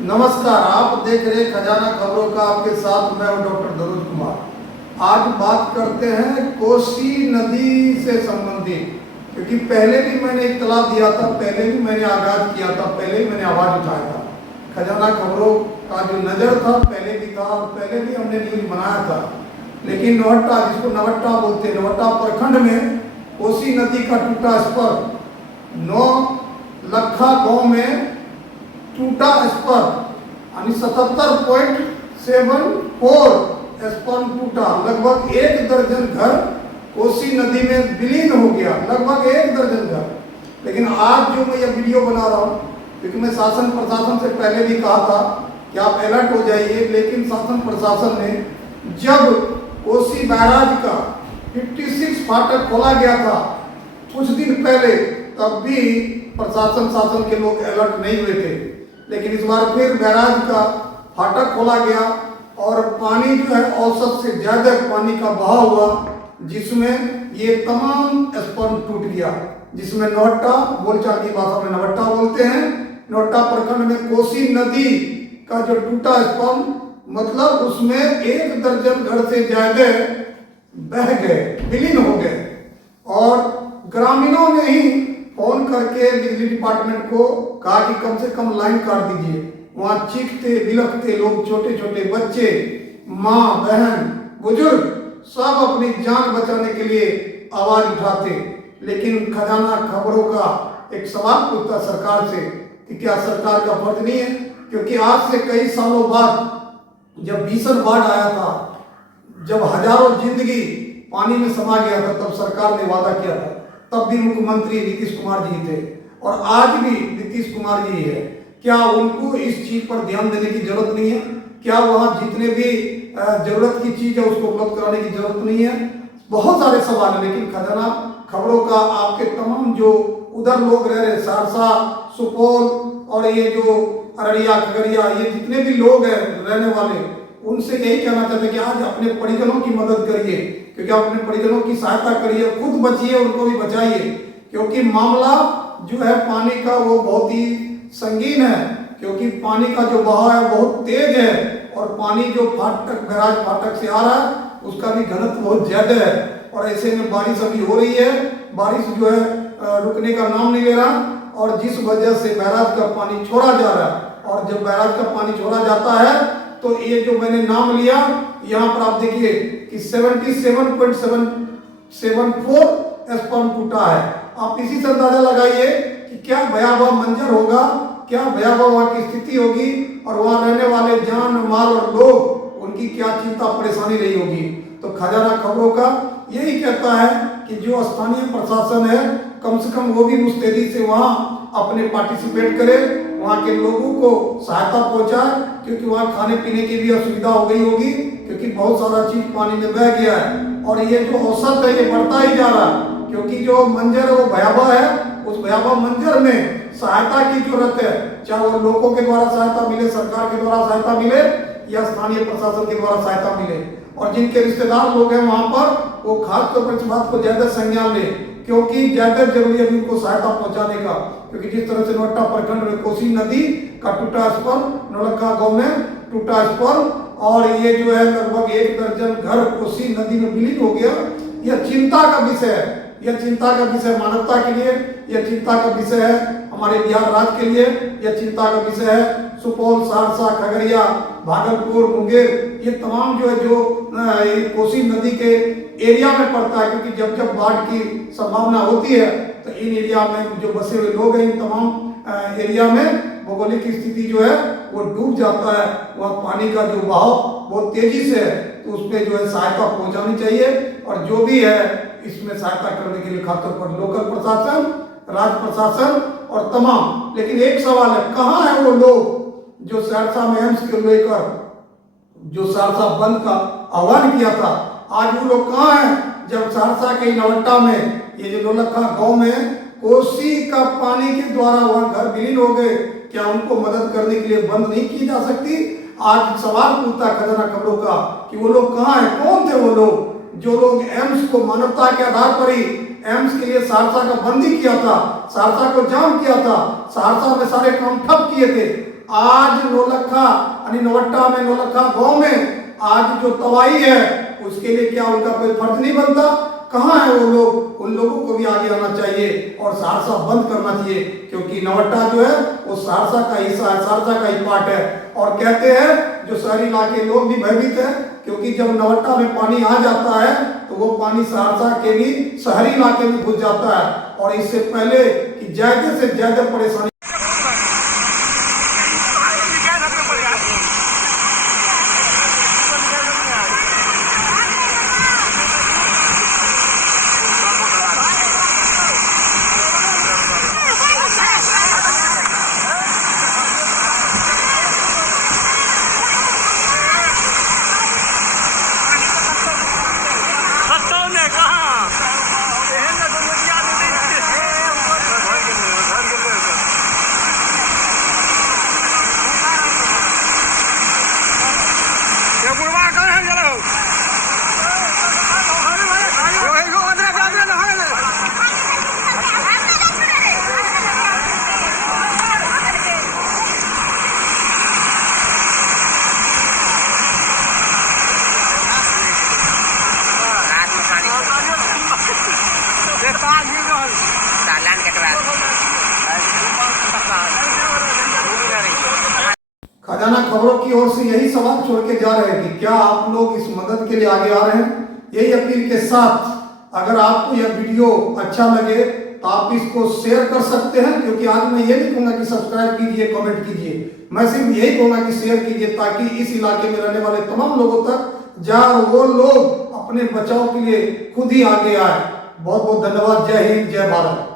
नमस्कार, आप देख रहे हैं खजाना खबरों का। आपके साथ मैं हूं डॉक्टर दरुद कुमार। आज बात करते हैं कोसी नदी से संबंधित, क्योंकि पहले भी मैंने इत्तला दिया था, पहले भी मैंने आगाज किया था, पहले भी मैंने आवाज उठाया था। खजाना खबरों का जो नज़र था पहले भी था और पहले भी हमने न्यूज बनाया था। लेकिन नवट्टा, जिसको नवट्टा बोलते हैं, नवट्टा प्रखंड में कोसी नदी का टूटा स्पर, 9 लखा गांव में टूटा स्पर यानी 77.74 स्पर्म टूटा। लगभग 1 दर्जन घर कोसी नदी में विलीन हो गया, लगभग 1 दर्जन घर। लेकिन आज जो मैं ये वीडियो बना रहा हूँ, क्योंकि मैं शासन प्रशासन से पहले भी कहा था कि आप अलर्ट हो जाइए, लेकिन शासन प्रशासन ने जब कोसी बैराज का 56 फाटक खोला गया था कुछ दिन पहले, तब भी प्रशासन शासन के लोग अलर्ट नहीं हुए थे। लेकिन इस बार फिर बैराज का फाटक खोला गया और पानी जो है औसत से ज्यादा पानी का बहाव हुआ, जिसमें ये तमाम स्पर्म टूट गया। जिसमें नवट्टा, बोलचाल की भाषा में नवट्टा बोलते हैं, नवट्टा प्रखंड में कोसी नदी का जो टूटा स्पर्म, मतलब उसमें 1 दर्जन घर से ज्यादा बह गए, विलीन हो गए। और ग्रामीणों ने ही फोन करके बिजली डिपार्टमेंट को कहा कि कम से कम लाइन काट दीजिए। वहां चीखते बिलखते लोग, छोटे छोटे बच्चे, माँ बहन बुजुर्ग, सब अपनी जान बचाने के लिए आवाज उठाते। लेकिन खजाना खबरों का एक सवाल पूछता सरकार से कि क्या सरकार का फर्ज नहीं है? क्योंकि आज से कई सालों बाद जब भीषण बाढ़ आया था, जब हजारों जिंदगी पानी में समा गया था, तब सरकार ने वादा किया था। तब भी मुख्यमंत्री नीतीश कुमार जी थे और आज भी नीतीश कुमार जी है। क्या उनको इस चीज पर ध्यान देने की जरूरत नहीं है? क्या वहाँ जितने भी जरूरत की चीज है उसको उपलब्ध कराने की जरूरत नहीं है? बहुत सारे सवाल है। लेकिन खजाना खबरों का आपके तमाम जो उधर लोग रह रहे, सहरसा, सुपौल और ये जो अररिया, खगड़िया, ये जितने भी लोग हैं रहने वाले, उनसे यही कहना चाहते हैं कि आज अपने परिजनों की मदद करिए, क्योंकि आप अपने परिजनों की सहायता करिए, खुद बचिए, उनको भी बचाइए। क्योंकि मामला जो है पानी का वो बहुत ही संगीन है, क्योंकि पानी का जो बहाव है बहुत तेज है और पानी जो फाटक, बैराज फाटक से आ रहा है उसका भी घनत्व बहुत ज्यादा है। और ऐसे में बारिश अभी हो रही है, बारिश जो है रुकने का नाम नहीं ले रहा, और जिस वजह से बैराज का पानी छोड़ा जा रहा है। और जब बैराज का पानी छोड़ा जाता है तो ये जो मैंने नाम लिया, यहाँ पर आप देखिए कि 77.774 स्पर्म टूटा है। आप इसी से अंदाजा लगाइए कि क्या भयावह मंजर होगा, क्या भयावह वहाँ की स्थिति होगी, और वहाँ रहने वाले जान माल और लोग, उनकी क्या चिंता परेशानी रही होगी। तो खजाना खबरों का यही कहता है कि जो स्थानीय प्रशासन है, कम से कम वो भी मुस्तैदी से वहाँ अपने पार्टिसिपेट करे, वहाँ के लोगों को सहायता पहुँचाए, क्योंकि वहाँ खाने पीने की भी असुविधा हो गई होगी, क्योंकि बहुत सारा चीज पानी में बह गया है। और ये जो औसत है ये बढ़ता ही जा रहा है, क्योंकि जो मंजर है वो भयावह है। उस भयावह मंजर में सहायता की जरूरत है, चाहे वो लोगों के द्वारा सहायता मिले, सरकार के द्वारा सहायता मिले, या स्थानीय प्रशासन के द्वारा सहायता मिले। और जिनके रिश्तेदार लोग हैं वहां पर, वो खास तौर पर इस बात को ज्यादा संज्ञान ले, क्योंकि ज्यादा जरूरी है उनको सहायता पहुंचाने का। क्योंकि जिस तरह से नवट्टा प्रखंड में कोसी नदी का टूटा स्पर्म, नौलखा गांव में टूटा स्पर्म, और ये जो है लगभग 1 दर्जन घर कोसी नदी में विलीन हो गया, यह चिंता का विषय है। यह चिंता का विषय मानवता के लिए, यह चिंता का विषय है हमारे बिहार राज्य के लिए, यह चिंता का विषय है सुपौल, सहरसा, खगड़िया, भागलपुर, मुंगेर, ये तमाम जो है जो कोसी नदी के एरिया में पड़ता है। क्योंकि जब जब बाढ़ की संभावना होती है तो इन एरिया में जो बसे हुए लोग हैं, इन तमाम एरिया में भौगोलिक स्थिति जो है वो डूब जाता है, वहाँ पानी का जो बहाव बहुत तेजी से है, तो उसमें जो है सहायता पहुंचानी चाहिए। और जो भी है इसमें सहायता करने के लिए खासतौर पर लोकल प्रशासन, राज्य प्रशासन और तमाम। लेकिन एक सवाल है, कहाँ है वो लोग जो सहरसा में एम्स को लेकर जो सहरसा बंद का आह्वान किया था? आज वो लोग कहाँ हैं जब सहरसा के नवट्टा में ये जो नौलखा गांव में कोसी का पानी के द्वारा वहां घर विलीन हो गए, क्या उनको मदद करने के लिए बंद नहीं की जा सकती? आज सवाल पूछता खजाना खबरों का कि वो लोग कहाँ हैं, कौन थे वो लोग जो लोग एम्स को मानवता के आधार पर ही एम्स के लिए सहरसा का बंदी किया था, सहरसा को जाम किया था, सहरसा में सारे काम ठप किए थे। आज नौलखा यानी नवट्टा में नौलखा गांव में आज जो तबाही है उसके लिए क्या उनका कोई फर्ज नहीं बनता? कहाँ है वो लोग? उन लोगों को भी आगे आना चाहिए और सहरसा बंद करना चाहिए, क्योंकि नवट्टा जो है वो सहरसा का हिस्सा है, सहरसा का ही पार्ट है। और कहते हैं जो शहरी इलाके लोग भी भयभीत है, क्योंकि जब नवट्टा में पानी आ जाता है तो वो पानी सहरसा के भी शहरी इलाके में घुस जाता है, और इससे पहले कि ज्यादा से ज्यादा परेशानी खजाना खबरों की ओर से यही सवाल छोड़ के जा रहे हैं कि क्या आप लोग इस मदद के लिए आगे आ रहे हैं? यही अपील के साथ अगर आपको यह वीडियो अच्छा लगे तो आप इसको शेयर कर सकते हैं, क्योंकि आज मैं ये नहीं कहूँगा कि सब्सक्राइब कीजिए, कमेंट कीजिए, मैं सिर्फ यही कहूँगा कि शेयर कीजिए, ताकि इस इलाके में रहने वाले तमाम लोगों तक जाए और वो लोग अपने बचाव के लिए खुद ही आगे आए। बहुत बहुत धन्यवाद। जय हिंद, जय भारत।